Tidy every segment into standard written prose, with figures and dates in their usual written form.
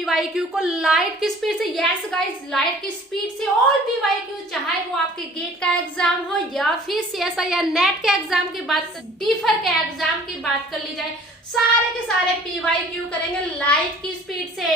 PYQ को light की speed से, यस गाइस, लाइट की स्पीड से ऑल पीवाईक्यू, चाहे वो आपके गेट का एग्जाम हो या फिर सीएसआई या नेट के एग्जाम की बात, डीफर के एग्जाम की बात कर ली जाए, सारे के सारे पीवाईक्यू करेंगे लाइट की स्पीड से।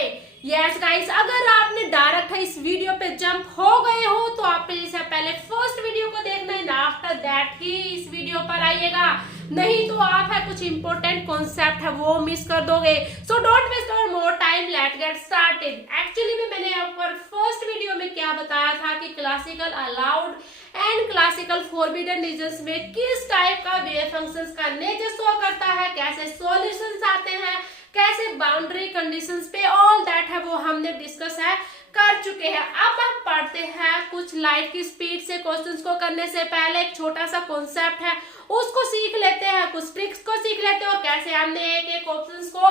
यस गाइस, अगर आपने डायरेक्ट इस वीडियो पे जंप हो गए हो तो आप प्लीज पहले फर्स्ट वीडियो को देखना है, आफ्टर दैट ही इस वीडियो पर आइएगा, नहीं तो आप है कुछ इंपॉर्टेंट कॉन्सेप्ट है वो मिस कर दोगे। So don't waste our more time, let's get started. Actually में मैंने आपको फर्स्ट वीडियो में क्या बताया था कि classical allowed and classical forbidden regions में किस टाइप का वेव फंक्शंस का नेचर शो करता है, कैसे सॉल्यूशंस आते हैं, कैसे बाउंड्री कंडीशंस पे, ऑल दैट है वो हमने डिस्कस है कर चुके हैं। अब हम पढ़ते हैं कुछ लाइट की स्पीड से क्वेश्चंस को करने से पहले एक छोटा सा कॉन्सेप्ट है उसको सीख लेते हैं, कुछ ट्रिक्स को सीख लेते हैं और कैसे हमने एक एक ऑप्शंस को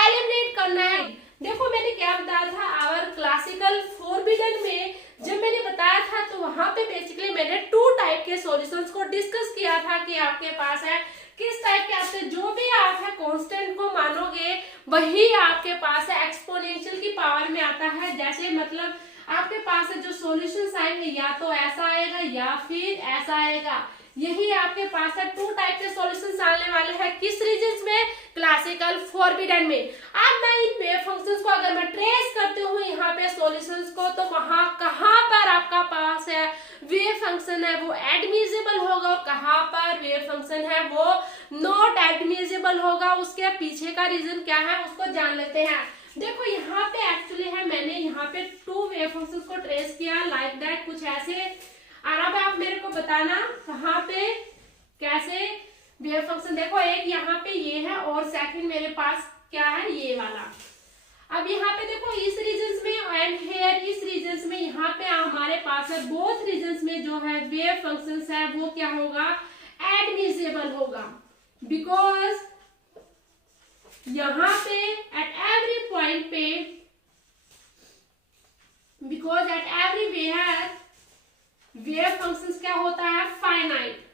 एलिमिनेट करना है। देखो मैंने क्या बताया था, आवर क्लासिकल फॉरबिडन में जब मैंने बताया था तो वहां पे बेसिकली मैंने टू टाइप के सॉल्यूशंस को डिस्कस किया था कि आपके पास है किस टाइप के, आपसे जो भी आप है कांस्टेंट को मानोगे वही आपके पास है एक्सपोनेंशियल की पावर में आता है। जैसे मतलब आपके पास है जो सॉल्यूशंस आएंगे या तो ऐसा आएगा या फिर ऐसा आएगा, यही आपके पास है टू टाइप के सॉल्यूशंस आने वाले हैं किस रीजन्स में, क्लासिकल फॉरबिडन में। अब मैं इन वेव फंक्शंस को अगर मैं ट्रेस करती हूँ यहाँ पे सॉल्यूशंस को, तो वहां कहाँ पर आपका पास है वेव फंक्शन है वो एडमिसिबल होगा और कहाँ पर वेव फंक्शन है वो नॉट एडमिसिबल होगा। उसके पीछे का रीजन क्या है उसको जान लेते हैं। देखो यहाँ पे एक्चुअली है मैंने यहाँ पे टू वेव फंक्शंस को ट्रेस किया लाइक दैट, कुछ ऐसे। अब आप मेरे को बताना कहाँ पे कैसे वेव फंक्शन, देखो एक यहाँ पे ये है और सेकंड मेरे पास क्या है ये वाला। अब यहाँ पे देखो इस रीजन्स में एंड हेयर इस रीजन्स में यहाँ पे हमारे पास है बोथ रीजन्स में जो है वेव फंक्शंस है वो क्या होगा, एडमिसिबल होगा, बिकॉज यहाँ पे एट एवरी पॉइंट पे, because at every wave functions क्या होता है, फाइनाइट,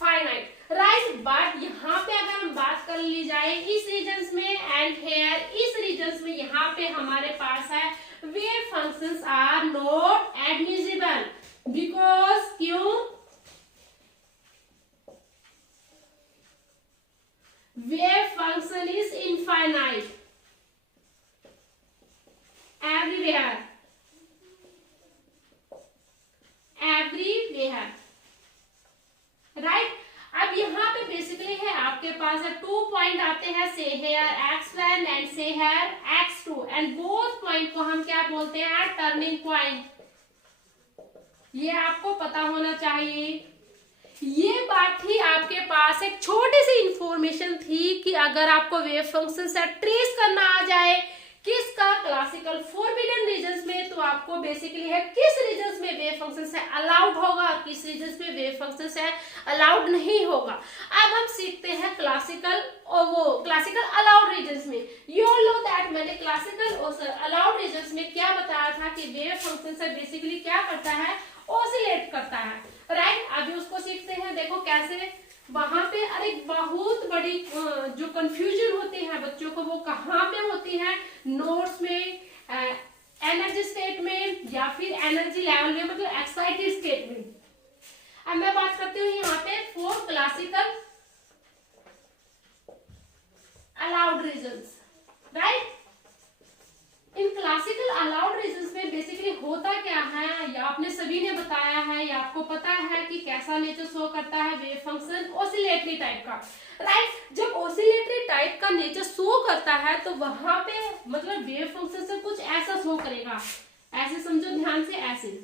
राइट। बट यहाँ पे अगर हम बात कर ली जाए इस रीजन्स में एंड हेयर इस रीजन्स में, यहाँ पे हमारे पास है wave functions are not admissible, because क्यों, wave function is infinite everywhere, right. अब यहाँ पे बेसिकली है आपके पास है 2 पॉइंट आते हैं, say here x1 and say here x2 and both point को हम क्या बोलते हैं, टर्निंग पॉइंट। ये आपको पता होना चाहिए। ये बात थी आपके पास एक छोटी सी इंफॉर्मेशन थी कि अगर आपको वेव फंक्शन से ट्रेस करना आ जाए किसका, क्लासिकल फॉरबिडन रीजन्स में, तो आपको बेसिकली है किस रीजन्स में वेव फंक्शन से अलाउड होगा और किस रीजन्स में वेव फंक्शन से अलाउड नहीं होगा। अब हम सीखते हैं क्लासिकल अलाउड रीजन्स में। यू ऑल नो दैट मैंने क्लासिकल अलाउड रीजन्स में क्या बताया था कि वेव फंक्शन से बेसिकली क्या करता है, ऑसिलेट करता है, राइट। अभी उसको सीखते हैं, देखो कैसे। वहां पे अरे बहुत बड़ी जो कंफ्यूजन होती है बच्चों को वो कहाँ पे होती है, नोड्स में, एनर्जी स्टेट में या फिर एनर्जी लेवल में, मतलब एक्साइटेड स्टेट में। अब मैं बात करती हूँ यहाँ पे for classical allowed regions, right. In classical allowed regions में बेसिकली होता क्या है, या आपने सभी ने बताया है या आपको पता है कि कैसा नेचर शो करता है वेव फंक्शन, ऑसिलेटरी टाइप का, राइट। जब ऑसिलेटरी टाइप का नेचर शो करता है तो वहां पे मतलब वेव फंक्शन से कुछ ऐसा शो करेगा, ऐसे समझो ध्यान से, ऐसे।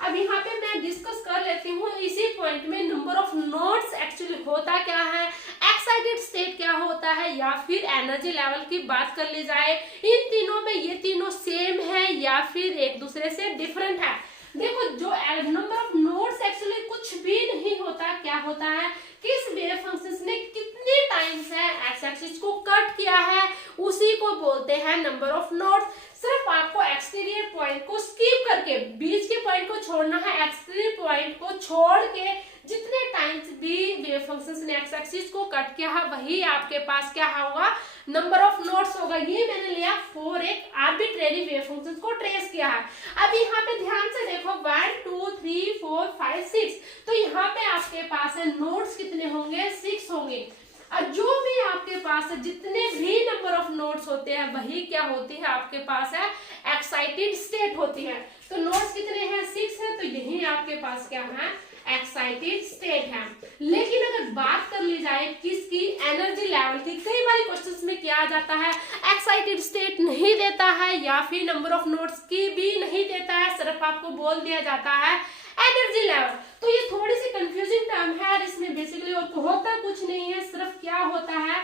अब यहाँ पे मैं डिस्कस कर लेती हूँ इसी पॉइंट में नंबर ऑफ नोड्स एक्चुअली होता क्या है, एक्साइटेड स्टेट क्या होता है, या फिर एनर्जी लेवल की बात कर ली जाए, इन तीनों में ये तीनों सेम है या फिर एक दूसरे से डिफरेंट है। देखो जो नंबर ऑफ नोड्स एक्चुअली कुछ भी नहीं होता, क्या होता है, किस वेव फंक्शन ने कितने टाइम्स है एक्स एक्सिस को कट किया है उसी को बोलते हैं नंबर ऑफ नोड्स। सिर्फ आपको एक्सटीरियर पॉइंट को स्किप करके बीच के पॉइंट को छोड़ना है, एक्सटीरियर पॉइंट को छोड़ के जितने टाइम टाइम्स भी वेव फंक्शन ने एक्स एक्सिस को कट किया है, वही आपके पास क्या होगा, नंबर ऑफ नोड्स होगा। ये मैंने लिया 4 एक आर्बिट्रेरी वेव फंक्शन को ट्रेस किया है। अब यहाँ पे ध्यान से देखो 1 2 3 4 5 6, तो यहाँ पे आपके पास है नोड्स कितने होंगे, 6 होंगे। और जो भी आपके पास है जितने भी नंबर ऑफ नोड्स होते हैं वही क्या होती है आपके पास है एक्साइटेड स्टेट होती है। तो नोड्स कितने हैं, 6 है, तो यही आपके पास क्या है, एक्साइटेड स्टेट है। लेकिन अगर बात कर ली जाए किसकी, एनर्जी लेवल की, कई बार क्वेश्चंस में क्या आ जाता है, एक्साइटेड स्टेट नहीं देता है या फिर नंबर ऑफ नोड्स की भी नहीं देता है, सिर्फ आपको बोल दिया जाता है एनर्जी लेवल। तो ये थोड़ी सी कंफ्यूजिंग टर्म है, इसमें बेसिकली और होता कुछ नहीं है, सिर्फ क्या होता है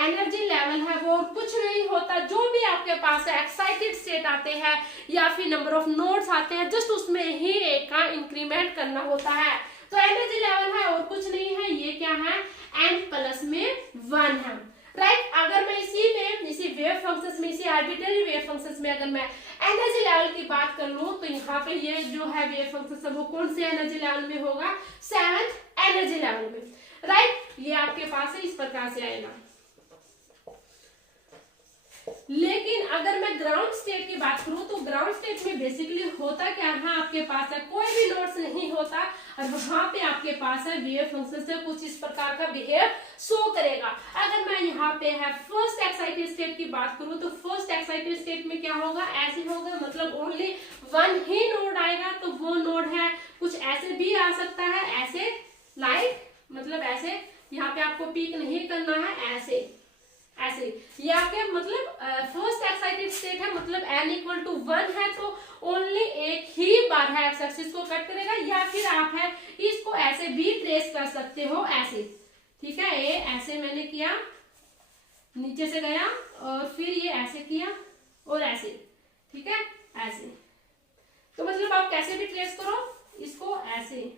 एनर्जी लेवल है वो, और कुछ नहीं होता। जो भी आपके पास है एक्साइटेड स्टेट आते हैं या फिर नंबर ऑफ नोड्स आते हैं, जस्ट उसमें ही एक का इंक्रीमेंट करना होता है। तो एनर्जी लेवल है और कुछ नहीं है, ये क्या है, n प्लस में 1 है, राइट। अगर मैं इसी वेव फंक्शंस में, इसी आर्बिट्रेरी वेव फंक्शंस में अगर मैं एनर्जी लेवल की बात कर लूं तो यहाँ पे ये जो है वेव फंक्शन वो कौन से एनर्जी लेवल में होगा, 7th एनर्जी लेवल में, राइट। ये आपके पास है इस प्रकार से आएगा। लेकिन अगर मैं ग्राउंड स्टेट की बात करूं तो ग्राउंड स्टेट में बेसिकली होता क्या है, आपके पास है कोई भी नोड्स नहीं होता और वहां पे आपके पास है वेव फंक्शन से कुछ इस प्रकार का बिहेव शो करेगा। अगर मैं यहाँ पे है फर्स्ट एक्साइटेड स्टेट की बात करूं तो फर्स्ट एक्साइटेड स्टेट में क्या होगा, ऐसे होगा, मतलब ओनली 1 ही नोड आएगा। तो वो नोड है कुछ ऐसे भी आ सकता है, ऐसे लाइक मतलब ऐसे, यहाँ पे आपको पीक नहीं करना है, ऐसे ऐसे, ये आपके मतलब फर्स्ट एक्साइटेड स्टेट है, मतलब n इक्वल टू 1 है तो ओनली एक ही बार है एक्स एक्सिस को कट करेगा। या फिर आप है इसको ऐसे भी ट्रेस कर सकते हो, ऐसे, ठीक है। ये ऐसे मैंने किया, नीचे से गया और फिर ये ऐसे किया और ऐसे, ठीक है, ऐसे। तो मतलब आप कैसे भी ट्रेस करो इसको, ऐसे,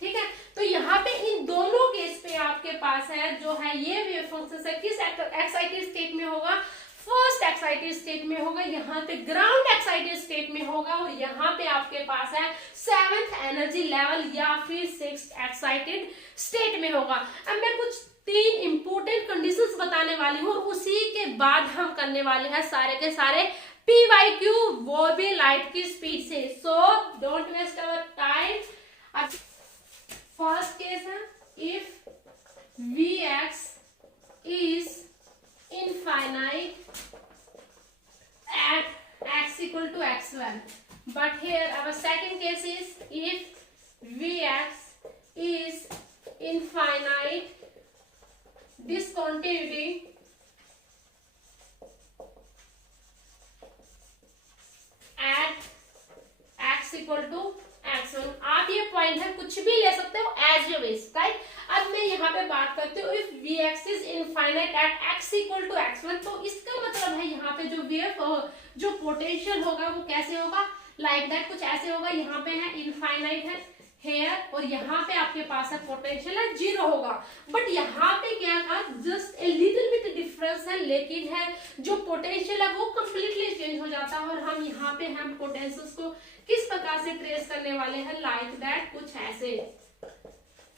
ठीक है। तो यहाँ पे इन दोनों केस पे आपके पास है जो है ये वेव फंक्शन है किस एक्साइटेड स्टेट में होगा, फर्स्ट एक्साइटेड स्टेट में होगा, यहाँ पे ग्राउंड एक्साइटेड स्टेट में होगा, और यहाँ पे आपके पास है 7th एनर्जी लेवल या फिर 6th एक्साइटेड स्टेट में होगा। अब मैं कुछ 3 इंपोर्टेंट कंडीशंस बताने वाली हूँ और उसी के बाद हम करने वाले हैं सारे के सारे PYQ, वो भी लाइट की स्पीड से। So don't waste our time. First case है, if Vx is infinite at x equal to x1, but here our second case is if Vx is infinite discontinuity at x equal to x1। आप ये point है कुछ भी ले सकते हो as you wish, right. अब मैं यहाँ पे बात करती हूँ if Vx is infinite at x equal to x1, तो इसका मतलब है यहाँ पे जो वेव जो पोटेंशियल होगा वो कैसे होगा, लाइक दैट, कुछ ऐसे होगा। यहाँ पे है इनफाइनाइट है हेयर और यहाँ पे आपके पास है पोटेंशियल है 0 होगा, बट यहाँ पे क्या था, just a little bit difference है, लेकिन है जो पोटेंशियल है वो कंप्लीटली चेंज हो जाता है। और हम यहाँ पे हम पोटेंशियल्स को किस प्रकार से ट्रेस करने वाले हैं, लाइक दैट, कुछ ऐसे,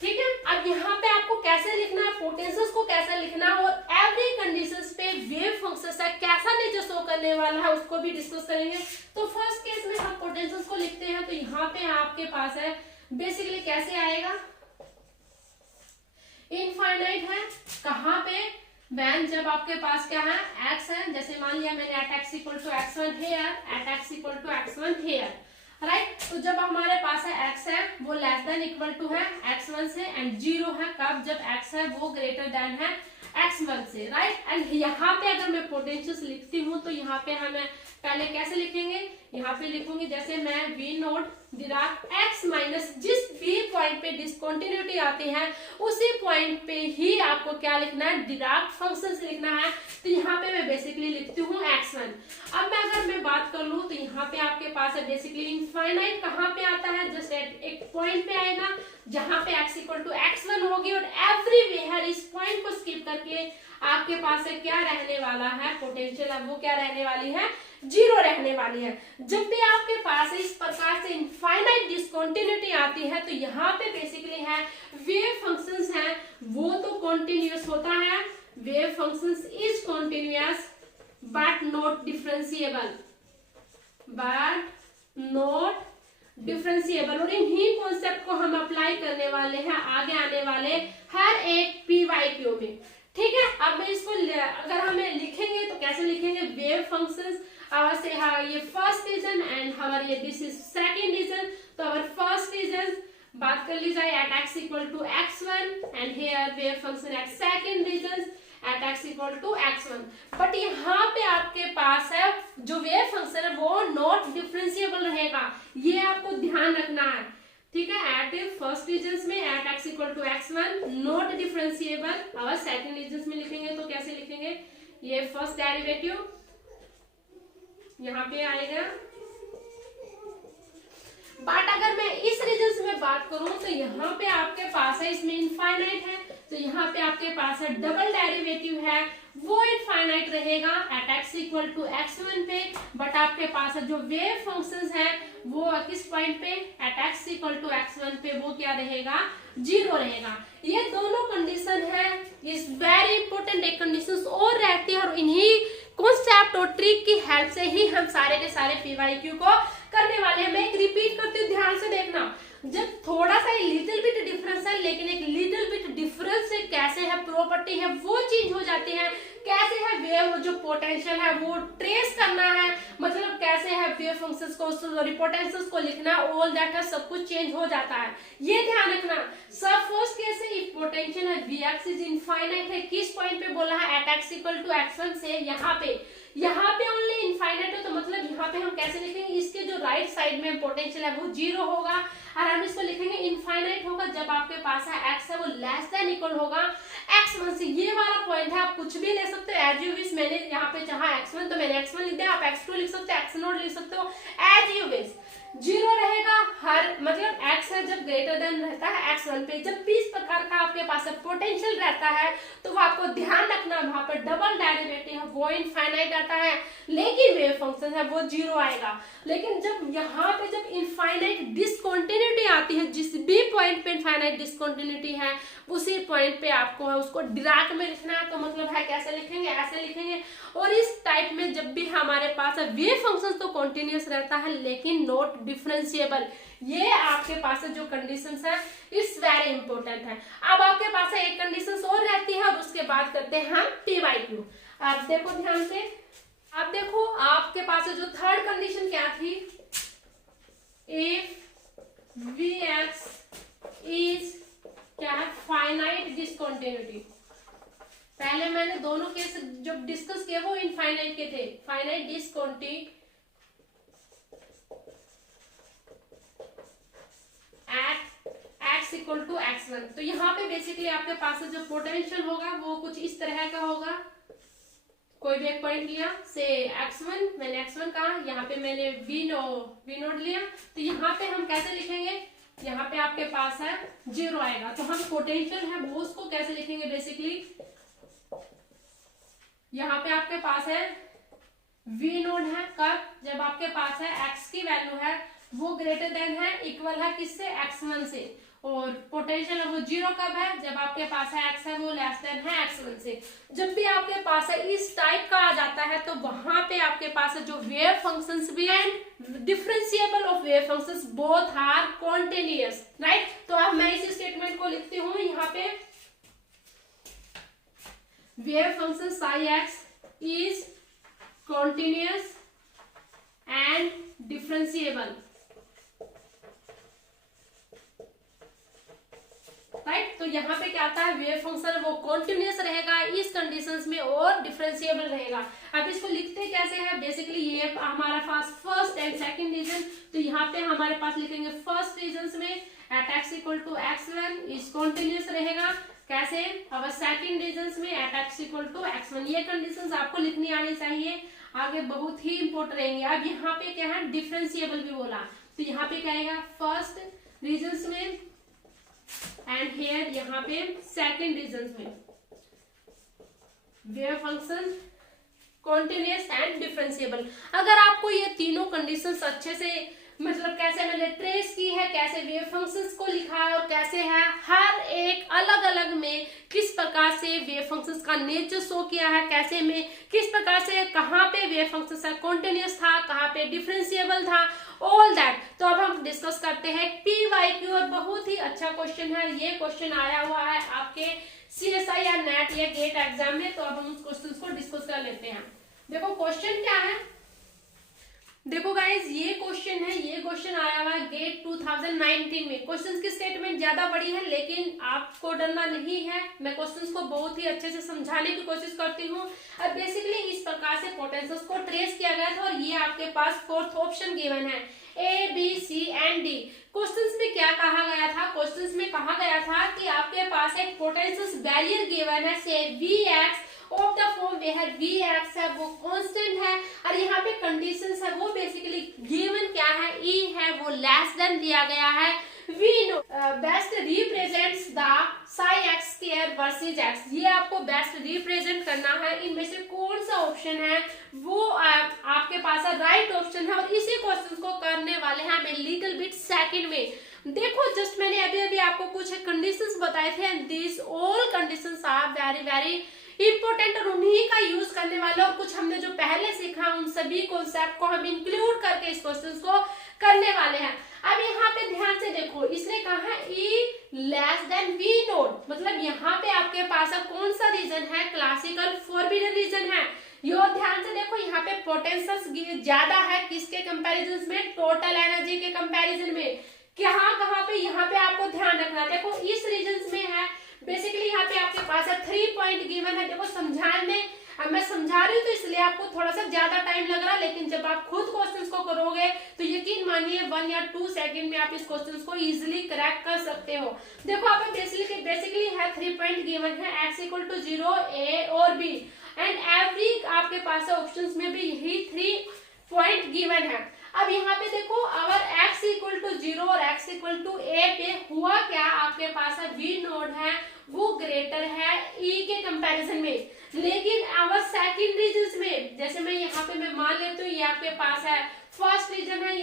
ठीक है। अब यहाँ पे आपको कैसे लिखना है, पोटेंशियल्स को कैसे लिखना है, और एवरी कंडीशंस पे वेव फंक्शन है कैसा नेचर शो करने वाला है उसको भी डिस्कस करेंगे। तो फर्स्ट केस में हम पोटेंशियल्स को लिखते हैं, तो यहाँ पे आपके पास है बेसिकली कैसे आएगा, इनफाइनाइट है कहाँ पे, वैन जब आपके पास क्या है x है, जैसे मान लिया मैंने at x equal to x1 here, at x equal to x1 here, right. तो जब हमारे पास है x है वो लेस देन इक्वल टू है x1 से, एंड 0 है कब, जब x है वो ग्रेटर देन है x1 से, राइट। एंड यहाँ पे अगर मैं पोटेंशियल्स लिखती हूँ तो यहाँ पे हमें पहले कैसे लिखेंगे, यहाँ पे लिखूंगी जैसे मैं V note Dirac x minus जिस भी पॉइंट पे डिस्कंटिन्यूटी आती है उसी पॉइंट पे ही आपको क्या लिखना है, डिराक फंक्शंस लिखना है। तो यहाँ पे मैं बेसिकली लिखती हूँ x1। अब मैं अगर मैं बात कर लूँ तो यहाँ पे आपके पास है बेसिकली इनफाइनाइट कहाँ पे आता है, जस्ट एक पॉइंट पे आएगा जहाँ पे x इक्वल टू x1 होगी, और एवरीवेयर इस पॉइंट को स्किप करके आपके पास है क्या रहने वाला है, पोटेंशियल है वो क्या रहने वाली है, 0 रहने वाली है। जब भी आपके पास इस प्रकार से इनफाइनाइट डिसकंटिन्यूटी आती है तो यहाँ पे बेसिकली है वेव फंक्शंस है वो तो कॉन्टिन्यूअस होता है, wave functions is continuous but not differentiable, और इन्हीं कॉन्सेप्ट को हम अप्लाई करने वाले हैं आगे आने वाले हर एक पीवाईक्यू में। ठीक है, अब मैं इसको अगर हमें लिखेंगे तो कैसे लिखेंगे, वेव फंक्शंस से ये फर्स्ट रीजन एंड हमारे ये दिस इज सेकंड रीजन। तो अवर फर्स्ट रीजन बात कर ली जाए at x equal to x1 and here wave function at second region at x equal to x1। But यहाँ पे आपके पास है जो वेव फंक्शन है वो नॉट डिफरेंशिएबल रहेगा, ये आपको ध्यान रखना है। ठीक है, एट फर्स्ट रीजन में at x equal to x1 not differentiable. और सेकंड रीजन में लिखेंगे तो कैसे लिखेंगे, ये फर्स्ट डेरिवेटिव यहाँ पे आएगा। बट अगर मैं इस रीजन में बात करूं तो यहाँ पे आपके पास है, इसमें इनफाइनाइट है तो यहाँ पे आपके पास है डबल डेरिवेटिव है वो इनफाइनाइट रहेगा eight x equal to x1 पे। बट आपके पास है जो वेव फंक्शंस है वो किस पॉइंट पे, eight x equal to x1 पे वो क्या रहेगा, 0 रहेगा। ये दोनों कंडीशन है, इज वेरी इंपॉर्टेंट। एक कंडीशन और रहती है और इन्हीं कॉन्सेप्ट और ट्रिक की हेल्प से ही हम सारे के सारे पीवाईक्यू को करने वाले हैं। मैं एक रिपीट करती हूँ, ध्यान से देखना। जब थोड़ा सा लिटिल बिट डिफरेंस है लेकिन एक लिटिल बिट डिफरेंस से कैसे है प्रॉपर्टी है वो चेंज हो जाती है, कैसे है वेव जो पोटेंशियल है वो ट्रेस करना है, मतलब कैसे है वेव फंक्शंस को सॉरी पोटेंशियल्स को लिखना, ऑल दैट है सब कुछ चेंज हो जाता है, ये ध्यान रखना। सपोज कैसे इफ पोटेंशियल है Vx इज इनफाइनाइट है, किस पॉइंट पे बोला है, at x equal to x1 से यहाँ पे ओनली इनफाइनाइट है तो मतलब यहाँ पे हम कैसे लिखेंगे, इसके जो राइट साइड में पोटेंशियल है वो 0 होगा और हम इसको लिखेंगे इनफाइनाइट होगा जब आपके पास है x है वो लेस देन इक्वल होगा x1 से। ये वाला पॉइंट है, आप कुछ भी ले सकते हो एज यू विश। मैंने यहाँ पे चाहा x1 तो मैंने x1 लिख दिया, आप x2 लिख सकते हो, x0 लिख सकते हो, एज यू विश। 0 रहेगा हर मतलब x है जब ग्रेटर देन रहता है x1 पे। जब भी इस प्रकार का आपके पास पोटेंशियल रहता है तो वो आपको ध्यान रखना, वहां पर डबल डेरिवेटिव है वो इनफाइनाइट आता है लेकिन वेव फंक्शन है वो 0 आएगा। लेकिन जब यहाँ पे जब इनफाइनाइट डिसकंटिन्यूटी आती है, जिस भी पॉइंट पे इनफाइनाइट डिसकंटिन्यूटी है उसी पॉइंट पे आपको है उसको डिराक में लिखना है। तो मतलब है कैसे लिखेंगे, ऐसे लिखेंगे। और इस टाइप में जब भी हमारे पास है वेव फंक्शन तो कॉन्टिन्यूस रहता है लेकिन नॉट डिफरेंशिएबल, ये आपके पास जो कंडीशंस है इट्स वेरी इंपॉर्टेंट है। अब आपके पास एक कंडीशंस और रहती है और उसके बाद करते हैं हम पीवाईक्यू। आप देखो ध्यान से, आप देखो आपके पास जो थर्ड कंडीशन क्या थी, इफ Vx इज क्या है, फाइनाइट डिसकंटिन्यूटी। पहले मैंने दोनों केस जो डिस्कस किए वो इनफाइनाइट के थे, finite discontinuity at x equal to x1। तो यहाँ पे बेसिकली आपके पास जो पोटेंशियल होगा वो कुछ इस तरह का होगा। कोई भी एक पॉइंट लिया से x1, मैंने x1 कहा, यहाँ पे मैंने v नोट लिया, तो यहाँ पे हम कैसे लिखेंगे, यहाँ पे आपके पास है 0 आएगा। तो हम पोटेंशियल है वो उसको कैसे लिखेंगे, बेसिकली यहाँ पे आपके पास है v नोट है कब, जब आपके पास है x की वैल्यू है वो ग्रेटर देन है इक्वल है किससे, x1 से। और पोटेंशियल है वो 0 कब है, जब आपके पास है x है वो लेस देन है x1 से। जब भी आपके पास है इस टाइप का आ जाता है तो वहां पे आपके पास है जो वेव फंक्शंस भी and differentiable of wave functions both are continuous, right. तो अब मैं इस स्टेटमेंट को लिखती हूँ यहाँ पे, wave function psi x is continuous and differentiable, right. तो यहाँ पे क्या आता है, वेव फंक्शन वो कॉन्टिन्यूअस रहेगा इस कंडीशंस में और डिफरेंशिएबल रहेगा। अब इसको लिखते कैसे हैं, बेसिकली ये हमारा पास फर्स्ट एंड सेकंड रीजन, तो यहाँ पे हमारे पास लिखेंगे फर्स्ट रीजन में at x equal to x1 is continuous रहेगा, कैसे, अब सेकंड रीजन में at x equal to x1। ये कंडीशंस आपको लिखनी आनी चाहिए, आगे बहुत ही इंपॉर्टेंट रहेंगे। अब यहाँ पे क्या है, डिफरेंशिएबल भी बोला, तो यहाँ पे क्या आएगा, फर्स्ट रीजन में एंड हियर यहाँ पे सेकंड रीजन में wave function continuous and differentiable. अगर आपको ये तीनों कंडीशंस अच्छे से मतलब कैसे मैंने ट्रेस की है, कैसे वेव फंक्शंस को लिखा है और कैसे है हर एक अलग अलग में किस प्रकार से वेव फंक्शंस का नेचर शो किया है, कैसे में किस प्रकार से कहाँ पे वेव फंक्शंस का कॉन्टिन्यूस था, कहाँ पे डिफरेंशिएबल था, ऑल दैट। तो अब हम डिस्कस करते हैं PYQ और बहुत ही अच्छा क्वेश्चन है, ये क्वेश्चन आया हुआ है आपके CSI या नेट या गेट एग्जाम में। तो अब हम उस क्वेश्चन को डिस्कस कर लेते हैं। देखो क्वेश्चन क्या है, देखो गाइज ये क्वेश्चन है, ये क्वेश्चन आया हुआ है गेट 2019 में। क्वेश्चंस की स्टेटमेंट ज्यादा बड़ी है लेकिन आपको डरना नहीं है, मैं क्वेश्चंस को बहुत ही अच्छे से समझाने की कोशिश करती हूँ। अब बेसिकली इस प्रकार से पोटेंशियल्स को ट्रेस किया गया था और ये आपके पास फोर्थ ऑप्शन गिवन है A, B, C and D। Questions में क्या कहा गया था, क्वेश्चंस में कहा गया था कि आपके पास एक पोटेंशियल बैरियर गिवन है say Vx of the form where Vx है वो कांस्टेंट है और यहाँ पे कंडीशंस है वो बेसिकली गिवन क्या है, E है वो लेस देन दिया गया है V no best represents the psi x square versus x। ये आपको बेस्ट रिप्रेजेंट करना है, इनमें से कौन सा ऑप्शन है वो आपके पास राइट ऑप्शन है। और इसी क्वेश्चन को करने वाले हैं हमें लिटिल बिट सेकंड में। देखो जस्ट मैंने अभी अभी आपको कुछ कंडीशंस बताए थे and this all conditions are very very important और उन्हीं का यूज करने वाले और कुछ हमने जो पहले सीखा उन सभी कॉन्सेप्ट को हम इंक्लूड करके इस क्वेश्चन को करने वाले हैं। अब यहाँ पे ध्यान से देखो, इसने कहा E less than V note, मतलब यहाँ पे आपके पास कौन सा रीजन है, क्लासिकल फॉरबिडन रीजन है। यो ध्यान से देखो यहाँ पे पोटेंशियल ज्यादा है किसके कंपैरिजन में, टोटल एनर्जी के कंपैरिजन में। कहाँ पे यहाँ पे आपको ध्यान रखना, देखो इस रीजन में है बेसिकली यहाँ पे आपके पास है 3 पॉइंट गिवन है। देखो समझाने अब मैं समझा रही हूँ तो इसलिए आपको थोड़ा सा ज्यादा टाइम लग रहा है, लेकिन जब आप खुद क्वेश्चंस को करोगे तो यकीन मानिए 1 या 2 सेकंड में आप इस क्वेश्चंस को इजीली क्रैक कर सकते हो। देखो आप बेसिकली है 3 पॉइंट गिवन है x = 0 A और B एंड एवरी आपके पास ऑप्शंस में भी यही 3 पॉइंट गिवन है। अब यहाँ पे देखो अगर x = 0 और x = A पे हुआ क्या, आपके पास है V नोड है वो ग्रेटर है E के कंपैरिजन में। लेकिन अगर सेकंड रीजन में, जैसे मैं यहाँ पे मैं मान लेती हूँ ये आपके पास है फर्स्ट रीजन है,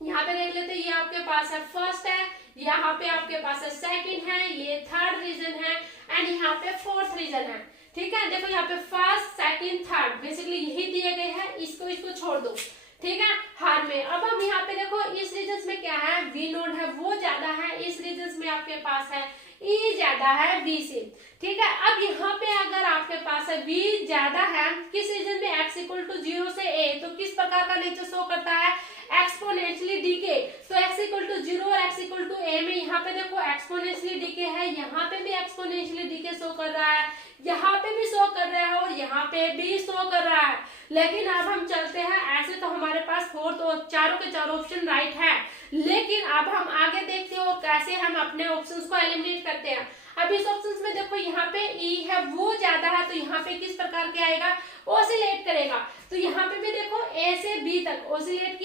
यहाँ पे देख लेते हैं ये आपके पास है फर्स्ट है, यहाँ पे आपके पास है सेकंड है, ये थर्ड रीजन है एंड यहाँ पे फोर्थ रीजन है। ठीक है, देखो यहाँ पे फर्स्ट सेकंड थर्ड बेसिकली यही दिए गए हैं, इसको छोड़ दो। ठीक है, हर में अब हम यहाँ पे देखो इस रीजन में क्या है, V नोड है वो ज्यादा है, इस रीजन में आपके पास है E ज्यादा है V से। ठीक है, अब यहाँ पे अगर आपके पास है V ज्यादा है किस रीजन में, x = 0 से A, तो किस प्रकार का नेचर शो करता है, एक्सपोनेंशियली डीके। तो x = 0 और x = A में यहाँ पे देखो एक्सपोनेंशियली डीके है, यहाँ पे भी एक्सपोनेंशियली डीके शो कर रहा है, यहाँ पे भी शो कर रहा है और यहाँ पे भी शो कर रहा है। लेकिन अब हम चलते हैं, ऐसे तो हमारे पास फोर्थ और चारों के चारों ऑप्शन राइट है, लेकिन अब हम आगे देखते हैं और कैसे हम अपने ऑप्शंस को एलिमिनेट करते हैं। अब इस ऑप्शंस में देखो यहाँ पे E है वो ज्यादा है, तो यहाँ पे किस प्रकार के आएगा, ऑसिलेट करेगा। तो यहाँ पे भी देखो A से B तक ऑसिलेट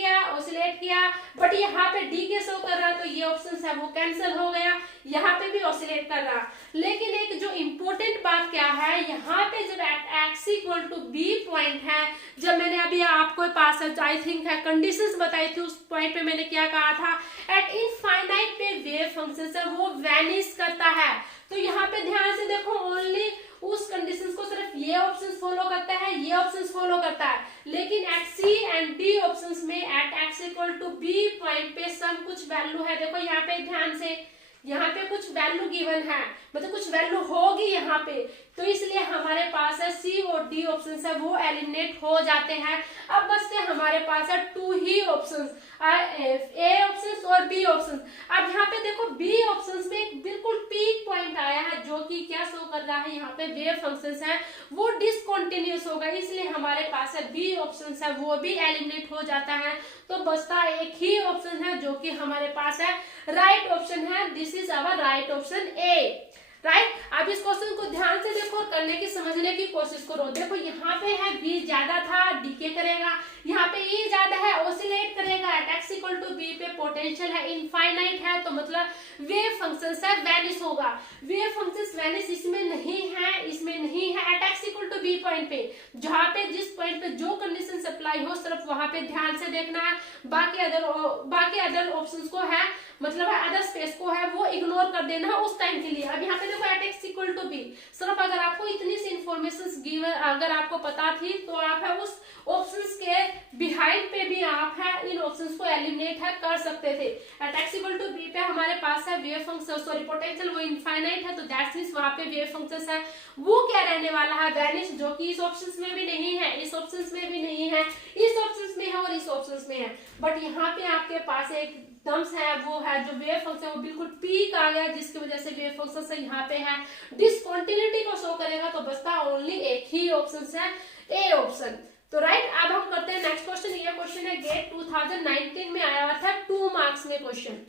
किया बट यहाँ पे D के शो कर रहा, तो ये ऑप्शन है वो कैंसिल हो गया, यहाँ पे भी ऑसिलेट कर रहा। लेकिन एक जो इम्पोर्टेंट बात क्या है, यहाँ पे जब x = B पॉइंट है, जब मैंने अभी आपको पास आई थिंक है कंडीशंस बताई थी, उस पॉइंट पे मैंने क्या कहा था, एट इनफाइनाइट पे वेव फंक्शन है वो वैनिश करता है। तो यहाँ पे ध्यान से देखो ओनली उस कंडीशंस को सिर्फ ये ऑप्शंस फॉलो करता है, ये ऑप्शंस फॉलो करता है, लेकिन at C and D options में एट x = B पॉइंट पे सब कुछ वैल्यू है। देखो यहाँ पे ध्यान से यहाँ पे कुछ वैल्यू गिवन है, मतलब कुछ वैल्यू होगी यहाँ पे, तो इसलिए हमारे पास है C और D ऑप्शन है वो एलिमिनेट हो जाते हैं। अब बचते हमारे पास है 2 ही ऑप्शंस, A ऑप्शंस और B ऑप्शंस। अब यहाँ पे देखो B ऑप्शंस में एक बिल्कुल पीक पॉइंट आया है जो कि क्या शो कर रहा है, यहाँ पे वेव फंक्शंस है वो डिसकंटिन्यूअस होगा, इसलिए हमारे पास है B ऑप्शंस है वो भी एलिमिनेट हो जाता है। तो बचता एक ही ऑप्शन है जो कि हमारे पास है राइट ऑप्शन है, this is our right option A। Right. अब इस क्वेश्चन को ध्यान से देखो और करने की समझने की कोशिश करो। देखो यहाँ पे है v ज्यादा था, डीके करेगा, यहाँ पे e ज्यादा है, ऑसिलेट करेगा, at x equal to b पे पोटेंशियल है, इनफाइनाइट है, तो मतलब वेव फंक्शन है वैनिश होगा। वेव फंक्शन वैनिश इसमें नहीं है, इसमें नहीं है। At x equal to b point पे, जहाँ पे जिस पॉइंट पे जो कंडीशन अप्लाई हो सिर्फ वहां पे ध्यान से देखना है, बाकी अदर ऑप्शंस को है मतलब अदर स्पेस को है वो इग्नोर कर देना है उस टाइम के लिए। अब यहाँ पे देखो at x equal to b, सिर्फ अगर आपको इतनी सी इंफॉर्मेशन गिवन अगर आपको पता थी तो आप है उस ऑप्शंस के बिहाइंड पे भी आप है इन ऑप्शंस को एलिमिनेट है कर सकते थे। At x equal to b पे हमारे पास है वेव फंक्शन, सॉरी पोटेंशियल वो इनफाइनाइट है, तो दैट्स मींस वहां पे वेव फंक्शन है वो क्या रहने वाला है, वैनिश, जो कि इस ऑप्शंस में भी नहीं है, इस ऑप्शंस में भी नहीं है, इस ऑप्शंस में है और इस ऑप्शंस में है। बट यहाँ पे आपके पास एक टर्म्स है वो है जो वेव फंक्शन वो बिल्कुल पीक आ गया, जिसकी वजह से वेव फंक्शन से यहाँ पे है डिसकंटिन्यूटी को शो करेगा, तो बचता ओनली एक ही ऑप्शन है, ए ऑप्शन। तो राइट, अब हम करते हैं नेक्स्ट क्वेश्चन। ये क्वेश्चन है गेट 2019 में आया हुआ था 2 मार्क्स में क्वेश्चन।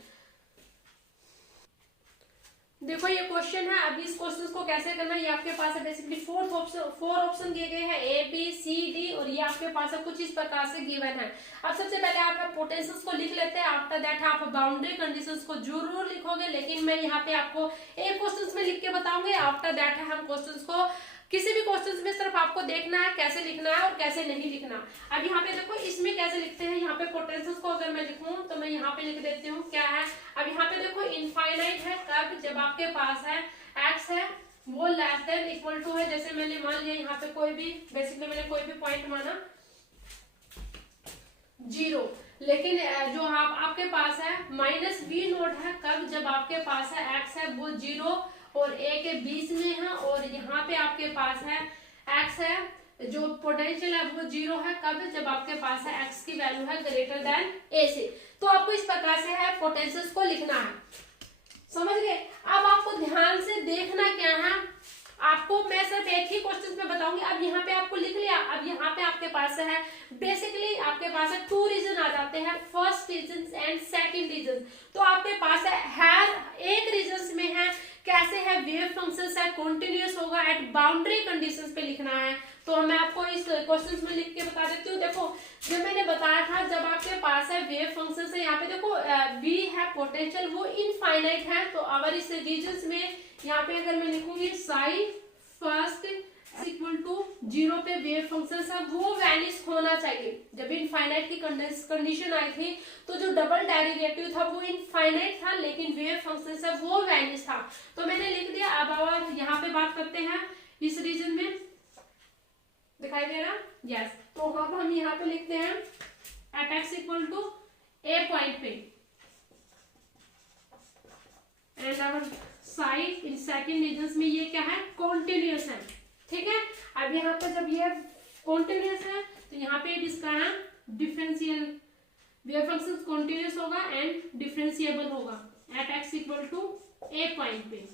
देखो ये क्वेश्चन है, अभी इस क्वेश्चन को कैसे करना है, ये आपके पास है बेसिकली 4 ऑप्शन दिए गए हैं ए बी सी डी, और ये आपके पास है कुछ इस प्रकार से गिवन है। अब सबसे पहले आप पोटेंशियल्स को लिख लेते हैं, आफ्टर दैट आप बाउंड्री कंडीशंस को जरूर लिखोगे, लेकिन मैं यहाँ पे आपको एक क्वेश्चन में लिख के बताऊंगी, आफ्टर दैट है हम क्वेश्चन को किसी भी क्वेश्चन में सिर्फ आपको देखना है कैसे लिखना है और कैसे नहीं लिखना। अब यहाँ पे देखो इसमें कैसे लिखते हैं, यहाँ पे पोटेंशियल्स को अगर मैं लिखूं तो मैं यहाँ पे लिख देती हूँ क्या है। अब यहाँ पे देखो इनफाइनाइट है कब, जब आपके पास है x है वो लेस देन इक्वल टू है, जैसे मैंने मान लिया यहाँ पे कोई भी बेसिकली मैंने कोई भी पॉइंट माना 0, लेकिन जो आपके पास है माइनस v नोट है कब, जब आपके पास है x है वो 0 और a के बीच में है, और यहाँ पे आपके पास है x है जो पोटेंशियल है वो 0 है कब, जब आपके पास है x की वैल्यू है ग्रेटर देन a से। तो आपको इस प्रकार से है पोटेंशियल्स को लिखना है, समझ गए। अब आपको ध्यान से देखना क्या है, आपको मैं सिर्फ एक ही क्वेश्चन में बताऊंगी। अब यहाँ पे आपको लिख लिया, अब यहाँ पे आपके पास है बेसिकली आपके पास है 2 रीजन आ जाते हैं, first region and second region. तो आपके पास है हर एक रीजन में है कैसे है वेव फंक्शन है कॉन्टिन्यूअस होगा, एट बाउंड्री कंडीशंस पे लिखना है। तो मैं आपको इस क्वेश्चन में लिख के बता देती हूँ। देखो जो मैंने बताया था जब आपके पास है वेव फंक्शन है, यहाँ पे देखो v है पोटेंशियल वो इनफाइनाइट है, तो अगर इस रीजन में यहाँ पे अगर मैं लिखूंगी साई फर्स्ट इक्वल टू 0 पे वेव फंक्शन है वो वैनिश होना चाहिए। जब इनफाइनाइट की कंडीशन आई थी तो जो डबल डेरिवेटिव था वो इनफाइनाइट था, लेकिन वेव फंक्शन है वो वैनिश था, तो मैंने लिख दिया। अब यहाँ पे बात करते हैं इस रीजन में, दिखाई दे रहा, यस। तो अब हम यहाँ पे लिखते हैं at x equal to a point पे and our side in second region में ये क्या है कॉन्टिन्यूअस है, ठीक है। अब यहाँ पे जब ये कॉन्टिन्यूअस है तो यहाँ पे इसका है डिफरेंशियल, वेव फंक्शन कॉन्टिन्यूअस होगा एंड डिफरेंशिएबल होगा at x equal to a point पे,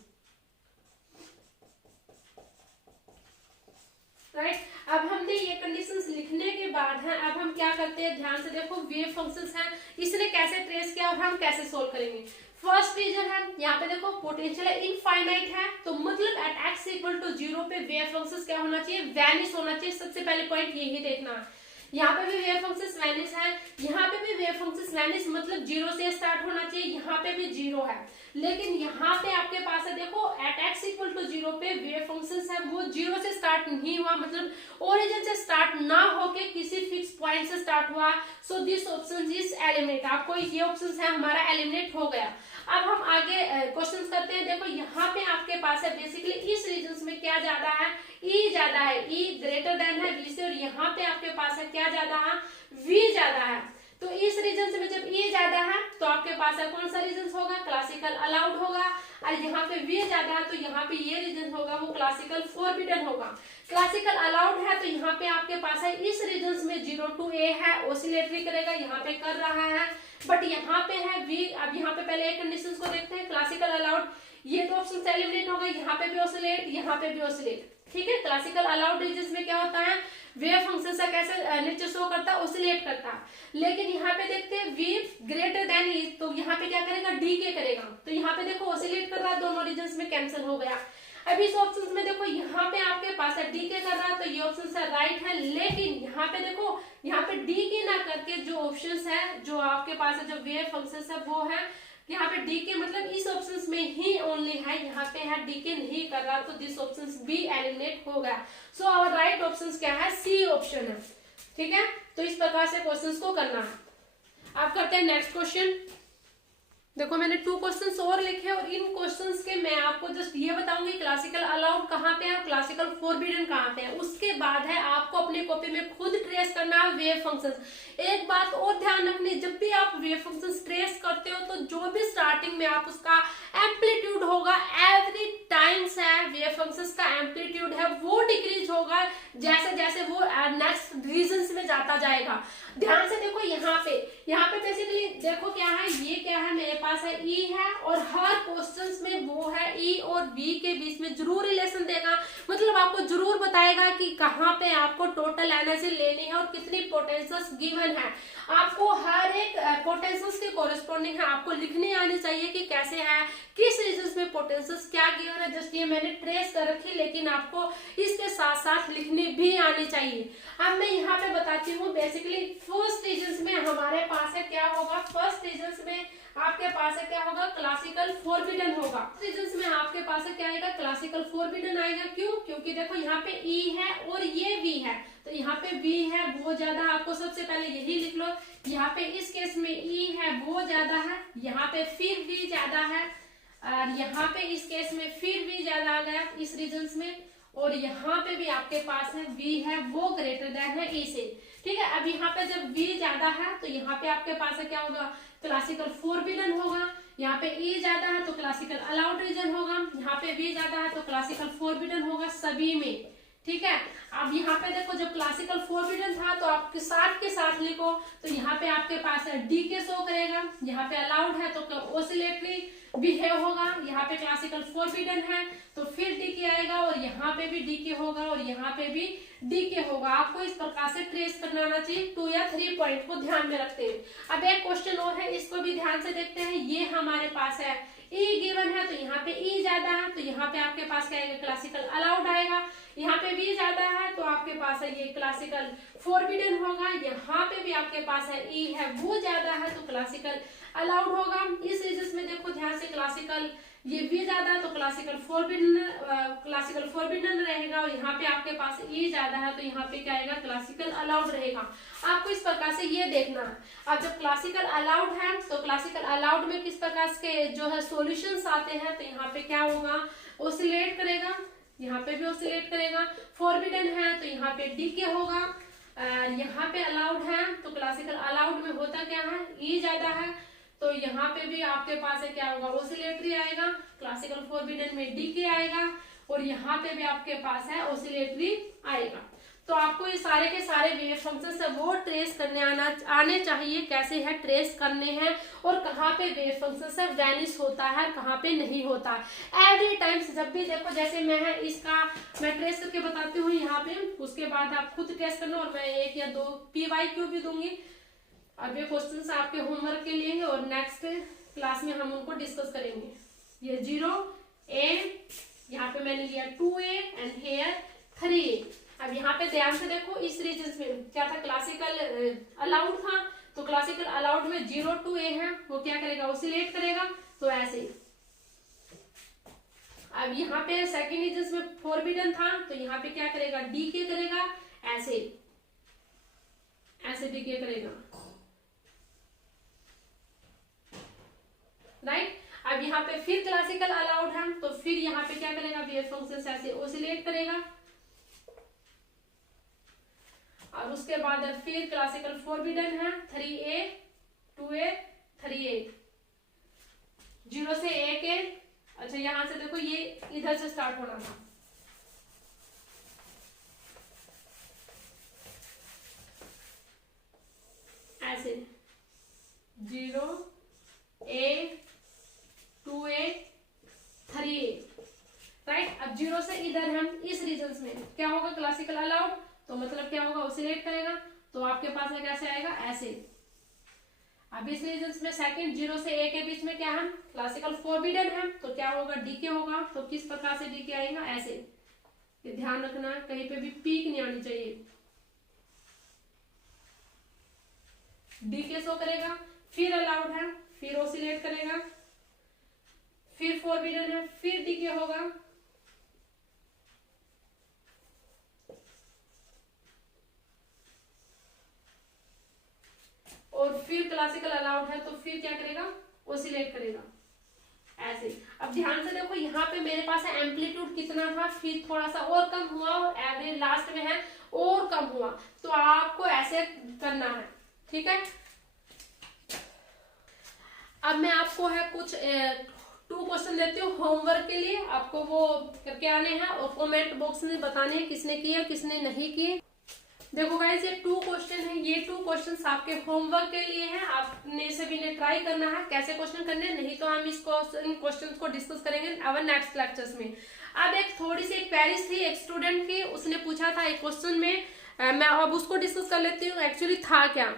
राइट। अब हमने ये कंडीशंस लिखने के बाद है, अब हम क्या करते हैं ध्यान से देखो, वेव फंक्शंस हैं इसने कैसे ट्रेस किया और हम कैसे सोल्व करेंगे। फर्स्ट रीजन है यहाँ पे देखो पोटेंशियल है इनफाइनाइट है, तो मतलब एट x इक्वल टू 0 पे वेव फंक्शंस क्या होना चाहिए, वैनिश होना चाहिए। सबसे पहले पॉइंट यही देखना, यहाँ पे भी वेव फंक्शंस वैनिश है, यहाँ पे भी वेव फंक्शंस वैनिश, मतलब 0 से स्टार्ट होना चाहिए, यहाँ पे भी 0 है, लेकिन यहाँ पे आपके पास है देखो एट x इक्वल टू 0 पे वेव फंक्शंस है वो 0 से स्टार्ट नहीं हुआ, मतलब ओरिजिन से स्टार्ट ना होके किसी फिक्स पॉइंट से स्टार्ट हुआ, so this option is eliminate. आपको ये ऑप्शन है हमारा एलिमिनेट हो गया। अब हम आगे क्वेश्चन करते हैं। देखो यहाँ पे आपके पास है बेसिकली इस रीजन में क्या ज्यादा है, E ज्यादा है, E ग्रेटर देन है V से, और यहाँ पे आपके पास है क्या ज्यादा है, V ज्यादा है। तो इस रीजन में जब E ज्यादा है तो आपके पास है कौन सा रीजन होगा, क्लासिकल अलाउड होगा, और यहाँ पे V ज्यादा है तो यहाँ पे ये रीजन होगा वो क्लासिकल फोरबिडन होगा। क्लासिकल अलाउड है तो यहाँ पे आपके पास है इस रीजन में 0 to A है, ऑसिलेटरी करेगा, यहाँ पे कर रहा है, बट यहाँ पे है V। अब यहाँ पे पहले एक कंडीशन को देखते हैं, क्लासिकल अलाउड, ये तो ऑप्शन एलिमिनेट हो गए, यहाँ पे भी ऑसिलेट, यहाँ पे भी ऑसिलेट, ठीक है। क्लासिकल अलाउड रीजन में क्या होता है, वेव फंक्शन से कैसे नेचर शो करता है, ऑसिलेट करता है। लेकिन यहाँ पे देखते हैं वी ग्रेटर देन ई, तो यहाँ पे क्या करेगा, डीके करेगा। तो यहाँ पे देखो ऑसिलेट कर रहा है, दोनों रीजन में कैंसिल हो गया। अब इस ऑप्शन में देखो यहाँ पे आपके पास है डीके कर रहा है, तो ये ऑप्शन से राइट है। लेकिन यहाँ पे देखो, यहाँ पे डीके ना करके जो ऑप्शन है, जो आपके पास है, जो वेव फंक्शन है वो है यहाँ पे डीके, मतलब इस ऑप्शन में ही ओनली है, यहाँ पे है डीके नहीं कर रहा, तो दिस ऑप्शन बी एलिमिनेट हो गया। सो आवर राइट ऑप्शन क्या है, सी ऑप्शन है। ठीक है, तो इस प्रकार से क्वेश्चंस को करना है। अब करते हैं नेक्स्ट क्वेश्चन। देखो मैंने 2 क्वेश्चंस और लिखे और इन क्वेश्चंस के मैं आपको जस्ट ये बताऊंगी क्लासिकल अलाउड कहाँ पे है, क्लासिकल फोरबिडन कहाँ पे है। उसके बाद है आपको अपनी कॉपी में खुद ट्रेस करना है वेव फंक्शंस। एक बात और ध्यान रखनी, जब भी आप वेव फंक्शंस ट्रेस करते हो तो जो भी स्टार्टिंग में आप उसका एम्पलीट्यूड होगा, एवरी टाइम्स है वेव फंक्शंस का एम्पलीट्यूड है वो डिक्रीज होगा जैसे जैसे वो नेक्स्ट रीजन में जाता जाएगा। ध्यान से देखो यहाँ पे बेसिकली देखो क्या है, ये क्या है, मेरे पास है ई है, और हर क्वेश्चंस में वो है ई और बी के बीच में जरूर रिलेशन देगा, मतलब आपको जरूर बताएगा कि कहाँ पे आपको टोटल एनर्जी लेनी है और कितनी पोटेंशियल्स गिवन है। आपको हर एक पोटेंशियल्स के कोरिस्पॉन्डिंग है आपको लिखनी आनी चाहिए कि कैसे है, किस रीजन में पोटेंशियल्स क्या गिवन है। जस्ट ये मैंने ट्रेस कर रखी, लेकिन आपको इसके साथ साथ लिखनी भी आनी चाहिए। अब मैं यहाँ पे बताती हूँ बेसिकली फर्स्ट रीजन में हमारे पास है क्या होगा, फर्स्ट रीजन में आपके पास है क्या होगा, क्लासिकल फोरबिडन होगा। रीजन में आपके पास है क्या आएगा, क्लासिकल फोरबिडन आएगा। क्यों, क्योंकि देखो यहाँ पे ई है और ये वी है, तो यहाँ पे वी है वो ज्यादा, आपको सबसे पहले यही लिख लो। यहाँ पे इस केस में ई है वो ज्यादा है, यहाँ पे फिर वी ज्यादा है, और यहाँ पे इस केस में फिर वी ज्यादा आ गया इस रीजन में, और यहाँ पे भी आपके पास है वी है वो ग्रेटर देन है ई से। ठीक है, अब यहाँ पे जब वी ज्यादा है तो यहाँ पे आपके पास है क्या होगा, क्लासिकल फोरबिडन होगा। यहाँ पे ई ज्यादा है तो क्लासिकल अलाउड रीजन होगा, यहाँ पे वी ज्यादा है तो क्लासिकल फोरबिडन होगा सभी में। ठीक है, अब यहाँ पे देखो जब क्लासिकल फोरबिडन था तो आप के साथ लिखो, तो यहाँ पे आपके पास है डी के शो करेगा, यहाँ पे अलाउड है तो ऑसिलेटरी बिहेव होगा, यहाँ पे क्लासिकल फोरबिडन है तो फिर डी के आएगा, और यहाँ पे भी डी के होगा और यहाँ पे भी डी के होगा। आपको इस प्रकार से ट्रेस करना आना चाहिए। 2 या 3 पॉइंट को ध्यान में रखते हैं। अब एक क्वेश्चन और है, इसको भी ध्यान से देखते हैं। ये हमारे पास है ई गिवन है, तो यहाँ पे ई ज्यादा है तो यहाँ पे आपके पास क्या आएगा, क्लासिकल अलाउड आएगा। यहाँ पे वी ज्यादा है तो आपके पास है ये क्लासिकल फोरबिडन होगा। यहाँ पे भी आपके पास है ई है वो ज्यादा है तो क्लासिकल अलाउड होगा। इस रीजन में देखो ध्यान से, क्लासिकल ये वी ज्यादा है तो क्लासिकल फोरबिडन रहेगा, और यहाँ पे आपके पास ई ज्यादा है तो यहाँ पे क्या आएगा, क्लासिकल अलाउड रहेगा। आपको इस प्रकार से ये देखना है। अब जब क्लासिकल अलाउड है तो क्लासिकल अलाउड में किस प्रकार के जो है सॉल्यूशंस आते हैं, तो यहाँ पे क्या होगा, ऑसिलेट करेगा, यहाँ पे भी ऑसिलेट करेगा। फोरबिडन है तो यहाँ पे डीके होगा, यहाँ पे अलाउड है तो क्लासिकल अलाउड में होता क्या है, ई ज्यादा है तो यहाँ पे भी आपके पास है क्या होगा, ऑसिलेटरी आएगा। क्लासिकल फोरबिडन में डीके आएगा, और यहाँ पे भी आपके पास है ऑसिलेटरी आएगा। तो आपको ये सारे के सारे वेव फंक्शन है वो ट्रेस करने आने चाहिए, कैसे है ट्रेस करने हैं, और कहाँ पे वेव फंक्शन से वैनिश होता है, कहाँ पे नहीं होता है। एवरी टाइम जब भी देखो, जैसे मैं है इसका मैं ट्रेस करके बताती हूँ यहाँ पे, उसके बाद आप खुद ट्रेस करना, और मैं 1 या 2 PYQ भी दूंगी। अब ये क्वेश्चन आपके होमवर्क के लिए है, और नेक्स्ट क्लास में हम उनको डिस्कस करेंगे। ये 0A, यहाँ पे मैंने लिया 2A एंड हेयर 3A। अब यहाँ पे ध्यान से देखो, इस रीजन में क्या था, क्लासिकल अलाउड था, तो क्लासिकल अलाउड में 0 to A है, वो क्या करेगा, ऑसिलेट करेगा, तो ऐसे। अब यहाँ पे सेकंड रीजन में फोरबिडन था, तो यहाँ पे क्या करेगा, डीके करेगा, ऐसे ऐसे डीके करेगा, राइट। अब यहाँ पे फिर क्लासिकल अलाउड है, तो फिर यहाँ पे क्या करेगा, वेव फंक्शन ऐसे ऑसिलेट करेगा, और उसके बाद फिर क्लासिकल फोरबिडन है 3A 2A 3A, 0 से A के, अच्छा यहां से देखो ये इधर से स्टार्ट होना था, ऐसे 0A 2A 3A, राइट। अब जीरो से इधर हम इस रीजन में क्या होगा, क्लासिकल अलाउड, तो मतलब क्या होगा, ऑसिलेट करेगा, तो आपके पास में कैसे आएगा, ऐसे। अब इस रीजन में सेकंड जीरो से ए के बीच में क्या है, क्लासिकल फोरबिडन है, तो क्या होगा, डीके होगा, तो किस प्रकार से डीके आएगा, ऐसे। ये ध्यान रखना है, कहीं पे भी पीक नहीं आनी चाहिए। डीके शो करेगा, फिर अलाउड है, फिर ऑसिलेट करेगा, फिर फोरबिडन है, फिर डीके होगा, और फिर क्लासिकल अलाउड है, तो फिर क्या करेगा, ऑसिलेट करेगा, ऐसे। अब ध्यान से देखो, यहाँ पे मेरे पास एम्पलीट्यूड कितना था, फिर थोड़ा सा और कम हुआ, और एवरेज लास्ट में है और कम हुआ, तो आपको ऐसे करना है, ठीक है। अब मैं आपको है कुछ 2 क्वेश्चन देती हूँ होमवर्क के लिए, आपको वो करके आने हैं और कमेंट बॉक्स में बताने हैं किसने किए किसने नहीं किए। देखो गाइस, ये 2 क्वेश्चन है, ये 2 क्वेश्चन आपके होमवर्क के लिए हैं, आपने सभी ने ट्राई करना है कैसे क्वेश्चन करने, नहीं तो हम इस क्वेश्चन को डिस्कस करेंगे अवर नेक्स्ट लेक्चर्स में। अब एक थोड़ी सी एक क्वेरीज थी एक स्टूडेंट की, उसने पूछा था एक क्वेश्चन में, मैं अब उसको डिस्कस कर लेती हूँ एक्चुअली था क्या।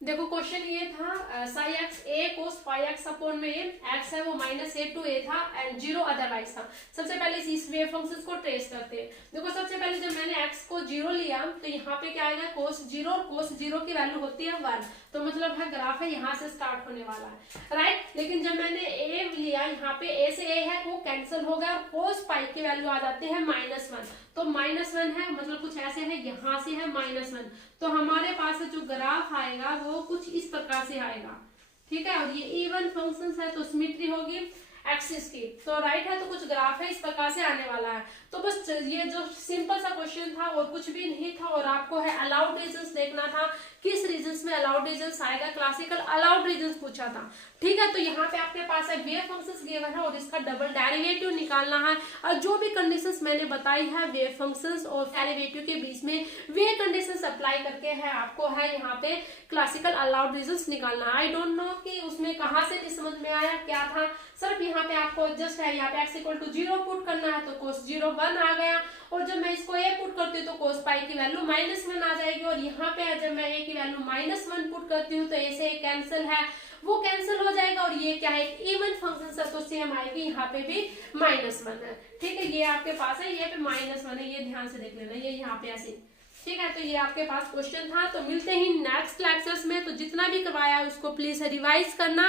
देखो क्वेश्चन ये था, साई एक्स ए कोस पाई एक्स अपॉन में एक्स है वो -a to a था एंड 0 अदरवाइज था। सबसे पहले इस वेव फंक्शन को ट्रेस करते हैं। देखो सबसे पहले जब मैंने x को 0 लिया तो यहाँ पे क्या आएगा, कोस 0, और कोस 0 की वैल्यू होती है 1, तो मतलब है ग्राफ है यहाँ से स्टार्ट होने वाला है, राइट। लेकिन जब मैंने a लिया, यहाँ पे a से a है वो कैंसिल हो गया, और कोस पाई की वैल्यू आ जाती है -1, तो -1 है, मतलब कुछ ऐसे है, यहाँ से है -1, तो हमारे पास जो ग्राफ आएगा वो कुछ इस प्रकार से आएगा, ठीक है। और ये इवन फंक्शन है तो सिमेट्री होगी एक्सिस की, तो राइट है तो कुछ ग्राफ है इस प्रकार से आने वाला है। तो बस ये जो सिंपल सा क्वेश्चन था और कुछ भी नहीं था, और आपको है अलाउड रीजंस देखना था, किस रीजंस में अलाउड रीजंस आएगा, क्लासिकल अलाउड रीजंस पूछा था, ठीक है। तो यहाँ पे आपके पास है वेव फंक्शंस गिवन है और इसका डबल डेरिवेटिव निकालना है, और जो भी कंडीशंस मैंने बताई है वेव फंक्शंस और डेरिवेटिव के बीच में, वे कंडीशंस अप्लाई करके है आपको है यहाँ पे क्लासिकल अलाउड रीजंस निकालना है। आई डोंट नो कि उसमें कहाँ से नहीं समझ में आया क्या था, सिर्फ यहाँ पे आपको जस्ट है यहाँ पे x = 0 पुट करना है, तो cos 0 1 आ गया, और जब मैं इसको a पुट करती हूँ तो cos पाई की वैल्यू -1 आ जाएगी, और यहाँ पे जब मैं a की वैल्यू -1 पुट करती हूँ तो a से कैंसिल है, वो कैंसिल हो जाएगा, और ये क्या है, इवन फंक्शन है तो सेम आएगी, यहाँ पे भी -1 है, ठीक है। ये आपके पास है, ये पे -1 है, ये ध्यान से देख लेना, ये यहाँ पे ऐसे, ठीक है। तो ये आपके पास क्वेश्चन था। तो मिलते ही नेक्स्ट लेक्चर्स में, तो जितना भी करवाया है उसको प्लीज रिवाइज करना।